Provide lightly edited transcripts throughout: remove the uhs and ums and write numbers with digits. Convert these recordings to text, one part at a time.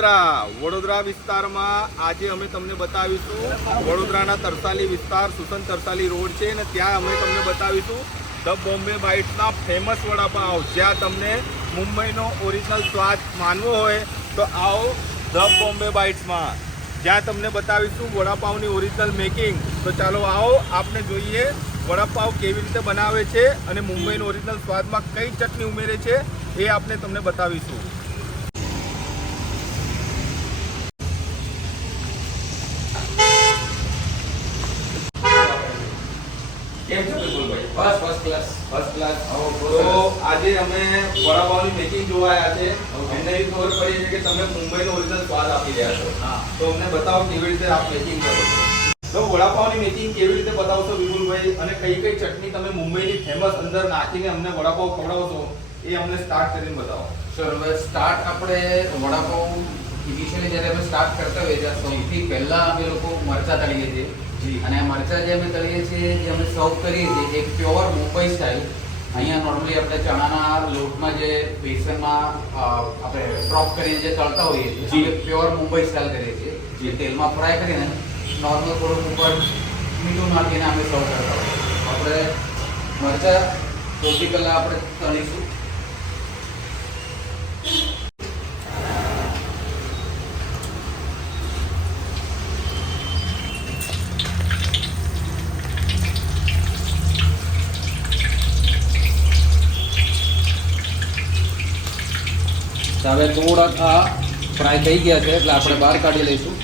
વડોદરા વિસ્તારમાં આજે અમે તમને બતાવીશું વડોદરાના તરસાલી વિસ્તાર સુસન તરસાલી રોડ છે અને ત્યાં અમે તમને બતાવીશું ધ બોમ્બે બાઇટ્સના ફેમસ વડાપાવ, જ્યાં તમને મુંબઈનો ઓરિજિનલ સ્વાદ માનવો હોય તો આવો ધ બોમ્બે બાઇટ્સમાં, જ્યાં તમને બતાવીશું વડાપાવની ઓરિજિનલ મેકિંગ. તો ચાલો આવો આપણે જોઈએ વડાપાવ કેવી રીતે બનાવે છે અને મુંબઈનો ઓરિજિનલ સ્વાદમાં કઈ ચટણી ઉમેરે છે એ આપણે તમને બતાવીશું. કેમ છે બિલકુલભાઈ? First class. તો આજે અમે વડાપાવની મેકિંગ જોવા આવ્યા છે. એમને એ ખબર પડી છે કે તમે મુંબઈનો ઓરિજિનલ સ્વાદ આપી રહ્યા છો. તો અમને બતાવો કેવી રીતે આપ મેકિંગ કરો છો. તો વડાપાવની મેકિંગ કેવી રીતે બતાવશો વિપુલભાઈ, અને કઈ કઈ ચટણી તમે મુંબઈની ફેમસ અંદર નાખીને અમને વડાપાવ ખવડાવશો એ અમને સ્ટાર્ટ કરીને બતાવો. સર, હવે સ્ટાર્ટ આપણે વડાપાવ ઇનિશિયલી જ્યારે અમે સ્ટાર્ટ કરતા હોઈએ ત્યારે સૌથી પહેલા અમે લોકો મરચા તળીએ છીએ. અને આ મરચા જે અમે તળીએ છીએ, જે અમે સર્વ કરીએ છીએ, એક પ્યોર મુંબઈ સ્ટાઇલ. અહીંયા નોર્મલી આપણે ચણાના લોટમાં જે બેસનમાં આપણે ડ્રોપ કરીને જે તળતા હોઈએ છીએ, પ્યોર મુંબઈ સ્ટાઇલ કરીએ છીએ. જે તેલમાં ફ્રાય કરીને નોર્મલ થોડુંક ઉપર મીઠું નાખીને અમે સર્વ કરતા હોઈએ. આપણે મરચા સૌથી પહેલાં આપણે તળીશું. હવે થોડાક આ ફ્રાય થઈ ગયા છે એટલે આપણે બહાર કાઢી લઈશું.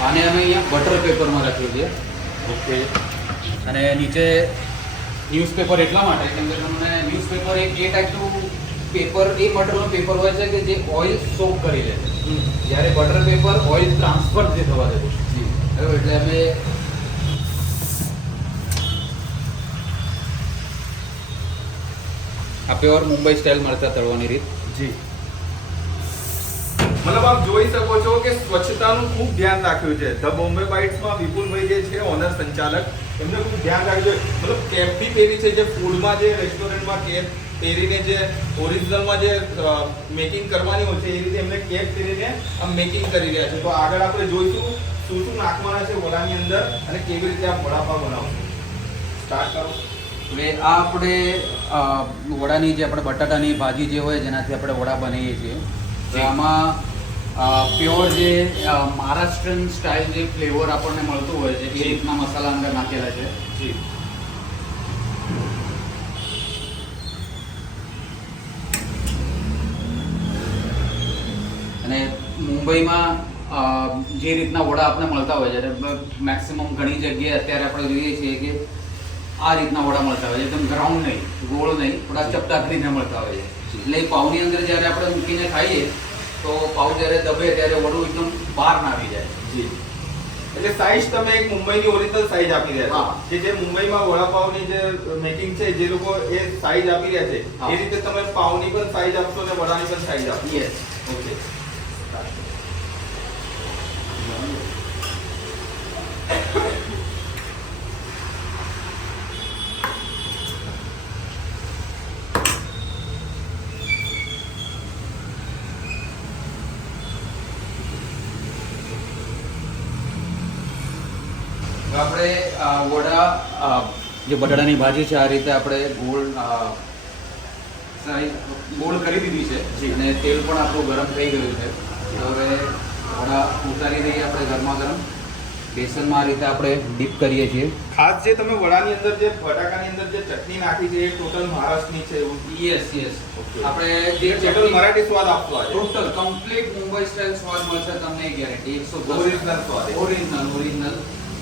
આને અમે અહીંયા બટર પેપરમાં રાખીએ છીએ. ઓકે. અને નીચે ન્યૂઝપેપર એટલા માટે કેમ કે તમને ન્યૂઝપેપર એક એ ટાઈપનું પેપર, એ મટીરિયલનું પેપર હોય છે કે જે ઓઇલ સોક કરી લે છે. જ્યારે બટર પેપર ઓઇલ ટ્રાન્સફર નથી થવા દેતું. બરાબર, એટલે અમે આ પ્યોર મુંબઈ સ્ટાઇલ મરચા તળવાની રીત. જી, મતલબ આપ જોઈ શકો છો કે સ્વચ્છતાનું ખૂબ ધ્યાન રાખ્યું છે. ધ બોમ્બે બાઇટ્સમાં વિપુલભાઈ જે છે ઓનર સંચાલક, એમને ખૂબ ધ્યાન રાખ્યું છે. મતલબ કેપ બી પહેરી છે, જે ફૂડમાં જે રેસ્ટોરન્ટમાં કેપ પહેરીને જે ઓરિજિનલમાં જે મેકિંગ કરવાની હોય છે એ રીતે એમને કેપ પહેરીને આમ મેકિંગ કરી રહ્યા છે. તો આગળ આપણે જોઈશું શું શું નાખવાના છે વડાની અંદર અને કેવી રીતે આ વડાપાવ બનાવશું. સ્ટાર્ટ કરો. હવે આ આપણે વડાની જે આપણે બટાટાની ભાજી જે હોય જેનાથી આપણે વડા બનાવીએ છીએ, તો આમાં પ્યોર જે મહારાષ્ટ્રન સ્ટાઇલ જે ફ્લેવર આપણને મળતું હોય છે એ રીતના મસાલા અંદર નાખેલા છે. જી. અને મુંબઈમાં જે રીતના વડા આપણે મળતા હોય છે, મેક્સિમમ ઘણી જગ્યાએ અત્યારે આપણે જોઈએ છીએ કે આ રીતના વડા મળતા હોય છે, એકદમ ગ્રાઉન્ડ નહીં, ગોળ નહીં, થોડા ચપટા કરીને મળતા હોય છે. એટલે એ પાવની અંદર જ્યારે આપણે મૂકીને ખાઈએ તો પાવ જ્યારે દબે ત્યારે વડું એકદમ બહાર ના આવી જાય. જી. એટલે સાઈઝ તમે એક મુંબઈની ઓરિજિનલ સાઈઝ આપી રહ્યા છો. જે મુંબઈમાં વડાપાવની જે મેકિંગ છે, જે લોકો એ સાઈઝ આપી રહ્યા છે એ રીતે તમે પાવની પણ સાઈઝ આપશો અને વડાની પણ સાઈઝ આપશો. યસ. ઓકે. આપણે વડા જે બટાટાની ભાજી છે આ રીતે આપણે ગોળ કરી દીધી છે અને તેલ પણ આપણું ગરમ થઈ ગયું છે. તો હવે વડા ઉતારી દઈએ આપણે ગરમા ગરમ. બેસનમાં આ રીતે આપણે ડીપ કરીએ છીએ. ખાસ જે તમે વડાની અંદર જે બટાકાની અંદર જે ચટણી નાખી છે એ ટોટલ મહારાષ્ટ્રની છે એવું? યસ. આપણે જે ટોટલ મરાઠી સ્વાદ આપતો આજે. ટોટલ કમ્પ્લીટ મુંબઈ સ્ટાઇલ સ્વાદ મળશે તમને, ગેરંટી. 110 ઓરિજિનલ સ્વાદ. ઓરિજિનલ.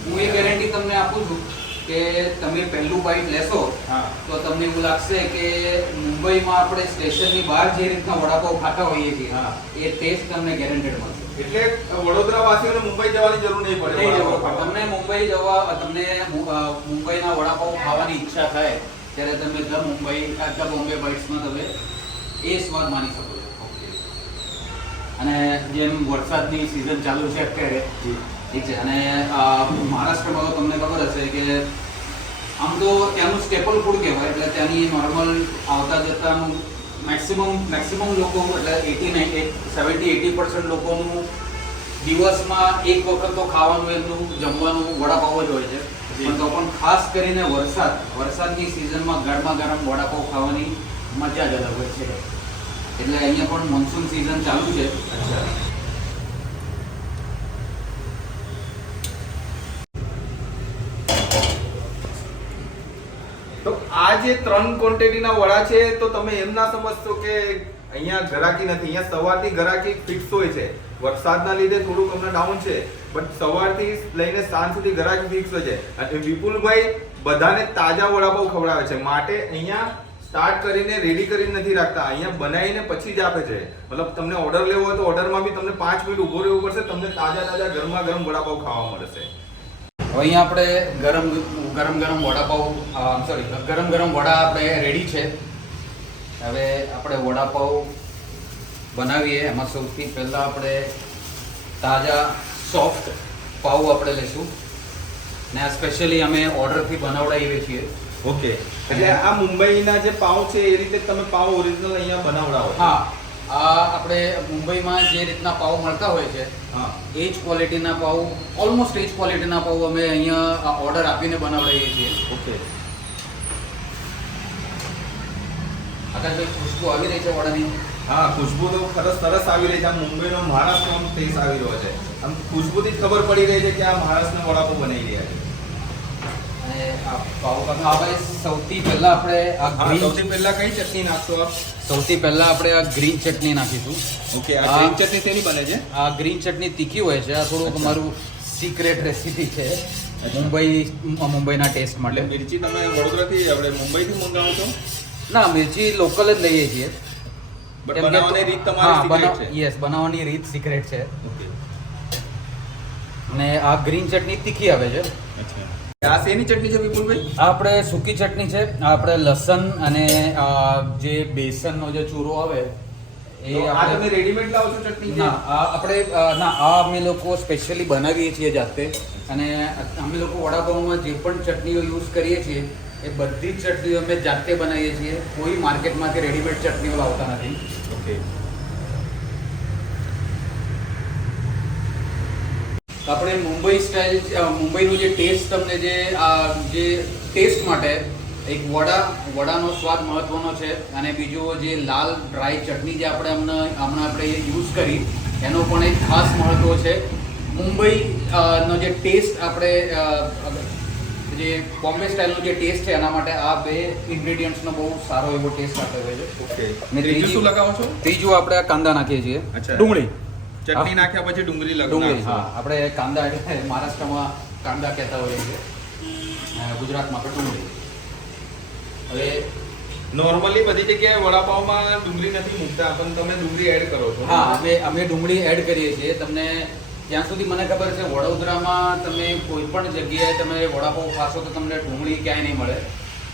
હું એ ગેરંટી તમને આપું છું કે તમે પહેલું બાઈટ લેશો તો તમને એવું લાગશે કે મુંબઈમાં આપણે સ્ટેશનની બહાર જે રીતના વડાપાવ ખાતા હોઈએ છીએ એ ટેસ્ટ તમને ગેરંટેડ મળશે. એટલે વડોદરા વાસીઓને મુંબઈ જવાની જરૂર નહીં પડે. તમને મુંબઈના વડાપાવ ખાવાની ઈચ્છા થાય ત્યારે તમે ધ બોમ્બે બાઇટ્સમાં તમે એ સ્વાદ માણી શકો છો. અને જેમ વરસાદની સિઝન ચાલુ છે અત્યારે ઠીક છે, અને મહારાષ્ટ્રમાં તો તમને ખબર હશે કે આમ તો ત્યાંનું સ્ટેપલ ફૂડ કહેવાય, એટલે ત્યાંની નોર્મલ આવતા જતાનું મેક્સિમમ લોકો એટલે 70-80% લોકોનું દિવસમાં એક વખત તો ખાવાનું એમનું જમવાનું વડાપાવ જ હોય છે. પણ તો પણ ખાસ કરીને વરસાદની સિઝનમાં ગરમા ગરમ વડાપાવ ખાવાની મજા જ અલગ હોય છે. એટલે અહીંયા પણ મોન્સૂન સિઝન ચાલુ છે. તો આ જે 3 ક્વોન્ટિટીના વડા છે તો તમે એમ ના સમજશો કે અહીંયા ગરાકી નથી. અહીંયા સવારથી ગરાકી ફિક્સ હોય છે. વરસાદના લીધે થોડુંક હમણાં ડાઉન છે, બટ સવારથી લઈને સાંજ સુધી ગરાકી ફિક્સ હોય છે. અને વિપુલભાઈ બધાને તાજા વડાપાવ ખવડાવે છે, માટે અહીંયા સ્ટાર્ટ કરીને રેડી કરીને નથી રાખતા, અહીંયા બનાવીને પછી જ આપે છે. મતલબ તમને ઓર્ડર લેવો હોય તો ઓર્ડરમાં બી તમને 5 મિનિટ ઊભો રહેવું પડશે, તમને તાજા ગરમા ગરમ વડાપાવ ખાવા મળશે. હવે અહીંયા આપણે ગરમ વડા આપણે રેડી છે. હવે આપણે વડાપાવ બનાવીએ. એમાં સૌથી પહેલાં આપણે તાજા સોફ્ટ પાવ આપણે લઈશું, ને આ સ્પેશિયલી અમે ઓર્ડરથી બનાવડાવીએ છીએ. ઓકે, એટલે આ મુંબઈના જે પાવ છે એ રીતે તમે પાવ ઓરિજિનલ અહીંયા બનાવડાવો? હા, આ આપણે મુંબઈમાં જે રીતના પાવ મળતા હોય છે એ જ ક્વોલિટીના પાવ, ઓલમોસ્ટ એ જ ક્વોલિટીના પાવ અમે અહીંયા ઓર્ડર આપીને બનાવડાવીએ છીએ. ઓકે, આકાશભાઈ ખુશ્બુ આવી રહી છે વડાની? હા, ખુશ્બુ તો સરસ આવી રહી છે. આ મુંબઈનો મહારાષ્ટ્રનો ટેસ્ટ આવી રહ્યો છે. આમ ખુશ્બુથી જ ખબર પડી રહી છે કે આ મહારાષ્ટ્રના વડાપાવ બનાવી રહ્યા છે. અને આ પાવ હવે સૌથી પહેલા આપણે સૌથી પહેલા કઈ ચટણી નાખશો આપ? સૌથી પહેલા આપણે આ ગ્રીન ચટણી નાખીશું. ઓકે, આ ગ્રીન ચટણી શેની બને છે? આ ગ્રીન ચટણી તીખી હોય છે. આ થોડુંક અમારું સિક્રેટ રેસીપી છે મુંબઈના ટેસ્ટ માટે. મિર્ચી તમે વડોદરાથી આપણે મુંબઈથી મંગાવો છો? ના, મિર્ચી લોકલ જ લઈએ છીએ. બટ બનાવવાની રીત તમારી સિક્રેટ છે? યસ, બનાવવાની રીત સિક્રેટ છે. અને આ ગ્રીન ચટણી તીખી આવે છે. આ શેની ચટણી છે વિપુલભાઈ? આ આપણે સૂકી ચટણી છે. આ આપણે લસણ અને જે બેસનનો જે ચૂરો આવે એ આ તમે રેડીમેડ લાવો છો ચટણી? ના, આ અમે લોકો સ્પેશિયલી બનાવીએ છીએ જાતે. અને અમે લોકો વડાપાઉંમાં જે પણ ચટણીઓ યુઝ કરીએ છીએ એ બધી જ ચટણીઓ અમે જાતે બનાવીએ છીએ. કોઈ માર્કેટમાંથી રેડીમેડ ચટણીઓ લાવતા નથી. ઓકે, આપણે મુંબઈ સ્ટાઇલ, મુંબઈનું જે ટેસ્ટ તમને જે ટેસ્ટ માટે એક વડાનો સ્વાદ મહત્વનો છે, અને બીજો જે લાલ ડ્રાય ચટણી જે હમણાં આપણે યુઝ કરી એનો પણ એક ખાસ મહત્વ છે. મુંબઈ નો જે ટેસ્ટ આપણે જે બોમ્બે સ્ટાઇલનો જે ટેસ્ટ છે એના માટે આ બે ઇન્ગ્રેડિયન્ટ્સનો બહુ સારો એવો ટેસ્ટ આપેલો છે. ઓકે, ને ત્રીજું શું લગાવો છો? ત્રીજું આપણે આ કાંદા નાખીએ છીએ. અચ્છા, ડુંગળી. ચટણી નાખ્યા પછી ડુંગળી ડુંગળી, હા. આપણે કાંદા એટલે મહારાષ્ટ્રમાં કાંદા કહેતા હોઈએ છીએ, ગુજરાતમાં આપણે ડુંગળી. હવે નોર્મલી બધી જગ્યાએ વડાપાવમાં ડુંગળી નથી મૂકતા, પણ તમે ડુંગળી એડ કરો છો? હા, અમે ડુંગળી એડ કરીએ છીએ. તમને ત્યાં સુધી મને ખબર છે વડોદરામાં તમે કોઈ પણ જગ્યાએ તમે વડાપાવ ખાશો તો તમને ડુંગળી ક્યાંય નહીં મળે.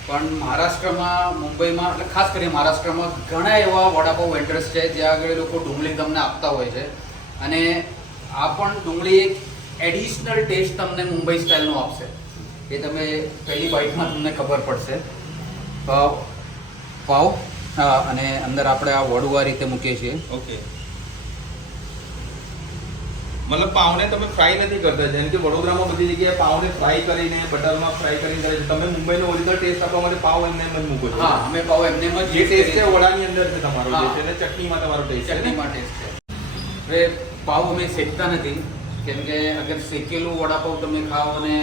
પણ મહારાષ્ટ્રમાં, મુંબઈમાં, એટલે ખાસ કરીને મહારાષ્ટ્રમાં ઘણા એવા વડાપાવ વેન્ડર્સ છે જ્યાં આગળ લોકો ડુંગળી તમને આપતા હોય છે. અને આ પણ ડુંગળી એક એડિશનલ ટેસ્ટ તમને મુંબઈ સ્ટાઇલનો આપશે. એ તમે પહેલી બાઇટમાં તમને ખબર પડશે. પાવ અને અંદર આપણે આ વડું આ રીતે મૂકીએ છીએ. ઓકે, મતલબ પાવને તમે ફ્રાય નથી કરતા, જેમ કે વડોદરામાં બધી જગ્યાએ પાવને ફ્રાય કરીને બટરમાં ફ્રાય કરીને કરે છે. તમે મુંબઈનો ઓરિજિનલ ટેસ્ટ આપવા માટે પાવ એમને એમ જ મૂકો છો? હા, અમે પાવ એમને એમ જ જે ટેસ્ટ છે વડાની અંદર છે તમારો, જે છે ને ચટણીમાં તમારો ટેસ્ટ છે. ચટણીમાં ટેસ્ટ છે. હવે પાવ અમે શેકતા નથી, કેમ કે અગર શેકેલું વડાપાવ તમે ખાઓ અને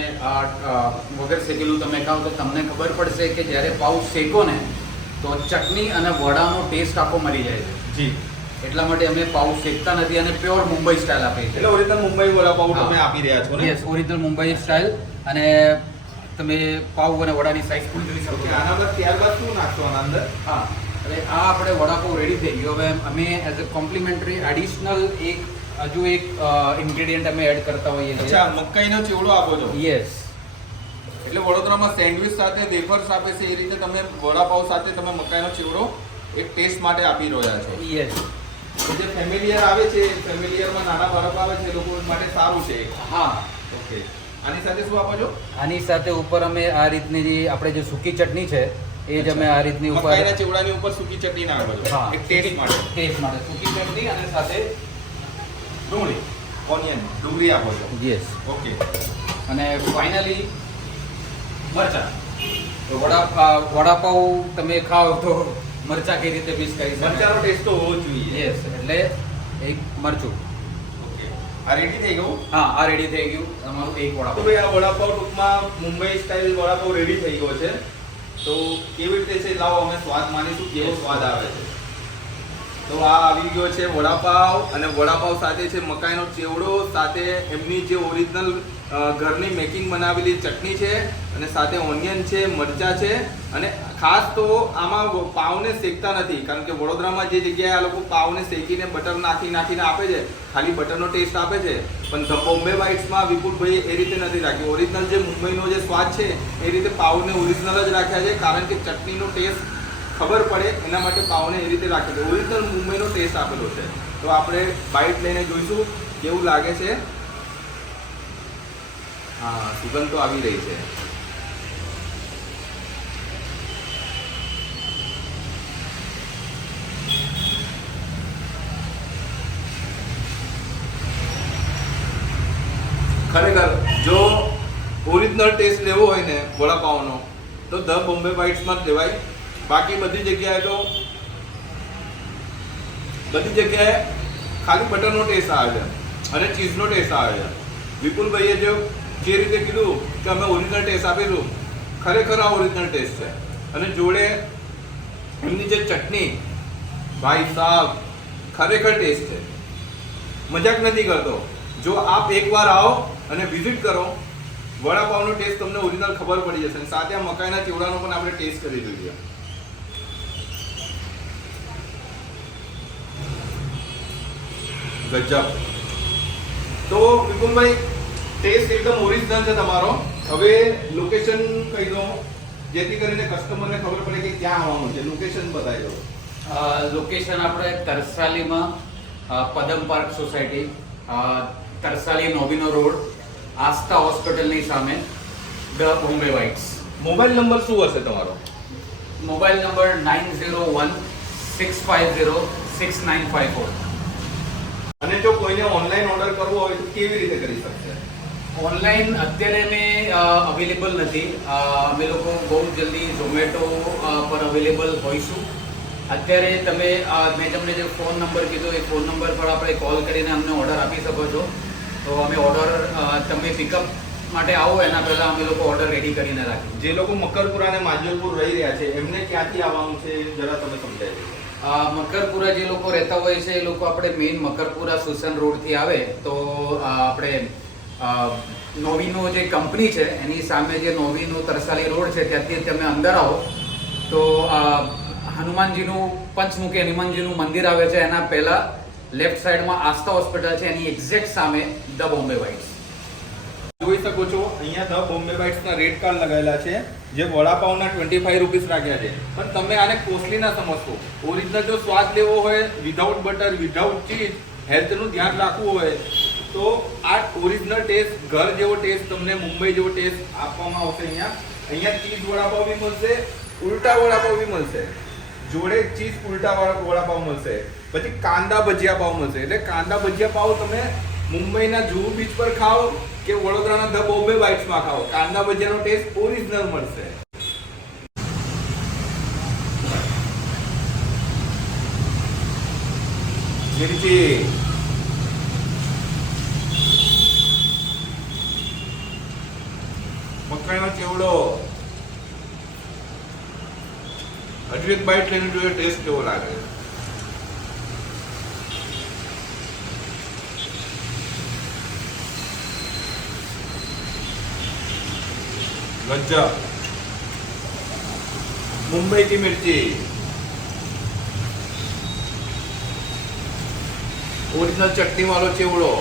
વગર શેકેલું તમે ખાઓ તો તમને ખબર પડશે કે જ્યારે પાવ શેકો ને તો ચટણી અને વડાનો ટેસ્ટ આખો મરી જાય છે. જી, એટલા માટે અમે પાવ શેકતા નથી અને પ્યોર મુંબઈ સ્ટાઇલ આપીએ છીએ. એટલે ઓરિજિનલ મુંબઈ વડાપાવ તમે આપી રહ્યા છો ને? Yes, original Mumbai style. અને તમે પાવ અને વડાની સાઈઝ પણ જોઈ શકો છો. આના પર ત્યારબાદ શું નાખશો આના અંદર? હા, એટલે આ આપણે વડાપાવ રેડી થઈ ગયો. હવે અમે એઝ અ કોમ્પ્લિમેન્ટરી એડિશનલ હજુ એક ઇન્ગ્રેડિયન્ટ અમે એડ કરતા હોઈએ છીએ. અચ્છા, મકાઈનો ચેવડો આપો છો? યસ. એટલે વડોદરામાં સેન્ડવિચ સાથે વેફર્સ આપે છે એ રીતે તમે વડાપાવ સાથે તમે મકાઈનો ચેવડો એક ટેસ્ટ માટે આપી રહ્યા છો? યસ. તો જે ફેમિલિયર આવે છે ફેમિલિયરમાં નાના બાળકો આવે છે એ લોકો માટે સારું છે. હા. ઓકે, આની સાથે શું આપો છો? આની સાથે ઉપર અમે આ રીતની જે આપણે જે સૂકી ચટણી છે એ જ અમે આ રીતની ઉપર મકાઈના ચેવડાની ઉપર સૂકી ચટણી નાખો છો. હા, એક ટેસ્ટ માટે. ટેસ્ટ માટે સૂકી ચટણી અને સાથે ડુંગળી, ઓનિયન, ડુંગળી આપો છો. યસ. ઓકે. અને ફાઇનલી મરચાં. તો વડાપાઉં તમે ખાઓ તો મરચાં કઈ રીતે મિક્સ કરી શકાય. મરચાંનો ટેસ્ટ તો હોવો જોઈએ. યસ, એટલે એક મરચું. ઓકે, આ રેડી થઈ ગયું. હા, આ રેડી થઈ ગયું તમારું એક તો વડાપાઉં. ભાઈ આ વડાપાવ ટૂંકમાં મુંબઈ સ્ટાઇલ વડાપાવ રેડી થઈ ગયો છે. તો કેવી રીતે છે લાવો અમે સ્વાદ માનીશું કેવો સ્વાદ આવે છે. તો આ આવી ગયો છે વડાપાવ અને વડાપાવ સાથે છે મકાઈનો ચેવડો, સાથે એમની જે ઓરિજિનલ ઘરની મેકિંગ બનાવેલી ચટણી છે અને સાથે ઓનિયન છે, મરચાં છે. અને ખાસ તો આમાં પાવને શેકતા નથી, કારણ કે વડોદરામાં જે જગ્યાએ આ લોકો પાવને શેકીને બટર નાખીને આપે છે, ખાલી બટરનો ટેસ્ટ આપે છે. પણ ધ બોમ્બે બાઇટ્સમાં વિપુલભાઈએ એ રીતે નથી રાખ્યું. ઓરિજિનલ જે મુંબઈનો જે સ્વાદ છે એ રીતે પાવને ઓરિજિનલ જ રાખ્યા છે, કારણ કે ચટણીનો ટેસ્ટ ખબર પડે એના માટે પાવને એ રીતે રાખેલો. ઓરિજિનલ મુંબઈનો ટેસ્ટ આપેલો છે. તો આપણે બાઇટ લઈને જોઈશું કેવું લાગે છે. હા, સુગંધ તો આવી રહી છે. ખરેખર જો ઓરિજિનલ ટેસ્ટ લેવો હોય ને વડાપાવનો તો ધ બોમ્બે બાઇટ્સમાં જ લેવાય. બાકી બધી જગ્યાએ ખાલી બટરનો ટેસ્ટ આવે છે અને ચીઝનો ટેસ્ટ આવે છે. વિપુલભાઈએ જે રીતે કીધું કે અમે ઓરિજિનલ ટેસ્ટ આપીશું, ખરેખર આ ઓરિજિનલ ટેસ્ટ છે. અને જોડે એમની જે ચટણી, ભાઈ સાહેબ ખરેખર ટેસ્ટ છે. મજાક નથી કરતો. જો આપ એકવાર આવો અને વિઝિટ કરો, વડાપાવનો ટેસ્ટ તમને ઓરિજિનલ ખબર પડી જશે. અને સાથે આ મકાઈના ચેવડાનો પણ આપણે ટેસ્ટ કરી જોઈએ. ગજબ. તો વિપુલભાઈ ટેસ્ટ એકદમ ઓરિજિનલ છે તમારો. હવે લોકેશન કહી દો જેથી કરીને કસ્ટમરને ખબર પડે કે ક્યાં આવવાનું છે. લોકેશન બતાવી દો. લોકેશન આપણે તરસાલીમાં પદમ પાર્ક સોસાયટી, તરસાલી નોબીનો રોડ, આસ્થા હોસ્પિટલની સામે, the Bombay bytes. Mobile number શું હશે તમારો? Mobile number 9016506954. અને જો કોઈને ઓનલાઈન ઓર્ડર કરવો હોય તો કેવી રીતે કરી શકશે? ઓનલાઈન અત્યારે અમે અવેલેબલ નથી. અમે લોકો બહુ જલ્દી ઝોમેટો પર અવેલેબલ હોઈશું. અત્યારે તમે મેં તમને જે ફોન નંબર કીધો એ ફોન નંબર પર આપણે કોલ કરીને અમને ઓર્ડર આપી શકો છો. તો અમે ઓર્ડર તમે પિકઅપ માટે આવો એના પહેલાં અમે લોકો ઓર્ડર રેડી કરીને રાખીએ. જે લોકો મકરપુરા અને માંજલપુર રહી રહ્યા છે એમને ક્યાંથી આવવાનું છે જરા તમે સમજાવી દો. મકરપુરા જે લોકો રહેતા હોય છે એ લોકો આપણે મેઇન મકરપુરા સુસન રોડથી આવે તો આપણે નોવીનો જે કંપની છે એની સામે જે નોવીનો તરસાલી રોડ છે ત્યાંથી તમે અંદર આવો તો હનુમાનજીનું પંચમુખી હનુમાનજીનું મંદિર આવે છે. એના પહેલાં લેફ્ટ સાઈડમાં આસ્થા હોસ્પિટલ છે, એની એક્ઝેક્ટ સામે ધ બોમ્બે બાઇટ્સ. જોઈ શકો છો અહીંયા ધ બોમ્બે બાઇટ્સના રેટ કાર્ડ લગાવેલા છે, જે વડાપાવના 25 રૂપીસ રાખ્યા છે. પણ તમે આને કોસ્ટલી ના સમજશો. ઓરિજિનલ જો સ્વાદ લેવો હોય વિધાઉટ બટર, વિધાઉટ ચીઝ, હેલ્થનું ધ્યાન રાખવું હોય તો આ ઓરિજિનલ ટેસ્ટ, ઘર જેવો ટેસ્ટ, તમને મુંબઈ જેવો ટેસ્ટ આપવામાં આવશે. અહીંયા ચીઝ વડાપાવ બી મળશે, ઉલટા વડાપાવ બી મળશે, જોડે ચીઝ ઉલટા વડાપાવ મળશે, પછી કાંદા ભજીયા પાવ મળશે. એટલે કાંદા ભજીયા પાવ તમે મુંબઈના જુહુ બીચ પર ખાઓ કે વડોદરાના ધ બોમ્બે બાઇટ્સમાં ખાઓ, કાંદા ભજીયાનો ટેસ્ટ ઓરિજિનલ મળશે. મિર્ચી, મકાઈનો ચેવડો, હજુ એક બાઈટ લઈને જોઈએ ટેસ્ટ કેવો લાગે. गजब, मुंबई की मिर्ची, ओरिजिनल चटनी वालो चेवड़ो.